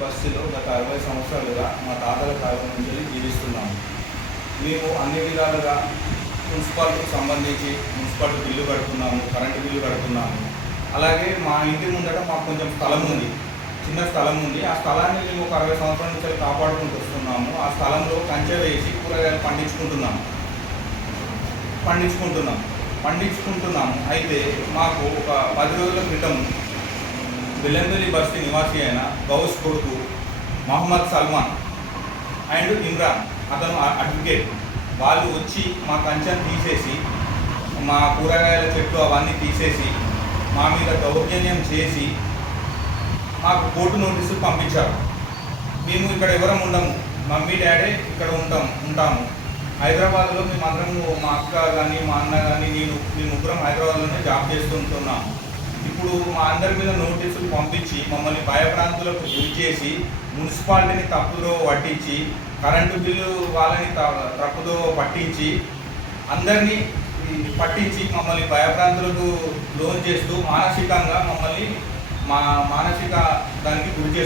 బస్తీలో గత 60 సంవత్సరాలుగా మా తాతల కాలం నుంచి జీవిస్తున్నాము. మేము అన్ని విధాలుగా మున్సిపాలిటీకి సంబంధించి మున్సిపాలిటీ బిల్లు కడుతున్నాము, కరెంటు బిల్లు కడుతున్నాము. అలాగే మా ఇంటి ముందట మాకు కొంచెం స్థలం ఉంది, చిన్న స్థలం ఉంది. ఆ స్థలాన్ని మేము ఒక 60 సంవత్సరాల నుంచి కాపాడుకుంటూ వస్తున్నాము. ఆ స్థలంలో కంచె వేసి కూరగాయలు పండించుకుంటున్నాము. అయితే మాకు ఒక 10 రోజుల క్రితం బెల్లంపల్లి బస్తీ నివాసి అయిన గౌస్ కొడుకు మహమ్మద్ సల్మాన్ అండ్ ఇమ్రాన్, అతను అడ్వకేట్, వాళ్ళు వచ్చి మా కంచెను తీసేసి, మా కూరగాయల చెట్లు అవన్నీ తీసేసి మా మీద దౌర్జన్యం చేసి మాకు కోర్టు నోటీసులు పంపించారు. మేము ఇక్కడ ఎవరం ఉండము, మమ్మీ డాడీ ఇక్కడ ఉంటాము. హైదరాబాద్లో మేమందరము, మా అక్క కానీ మా అన్న కానీ మేము ముగ్గురం హైదరాబాద్లోనే జాబ్ చేస్తుంటున్నాము. ఇప్పుడు మా అందరి మీద నోటీసులు పంపించి మమ్మల్ని భయభ్రాంతులకు గురి చేసి మున్సిపాలిటీని తప్పుదో పట్టించి, కరెంటు బిల్లు వాళ్ళని తప్పుదో పట్టించి, అందరినీ పట్టించి మమ్మల్ని భయభ్రాంతులకు లోన్ చేస్తూ మానసికంగా మమ్మల్ని మా మానసిక దానికి గురి చేస్తారు.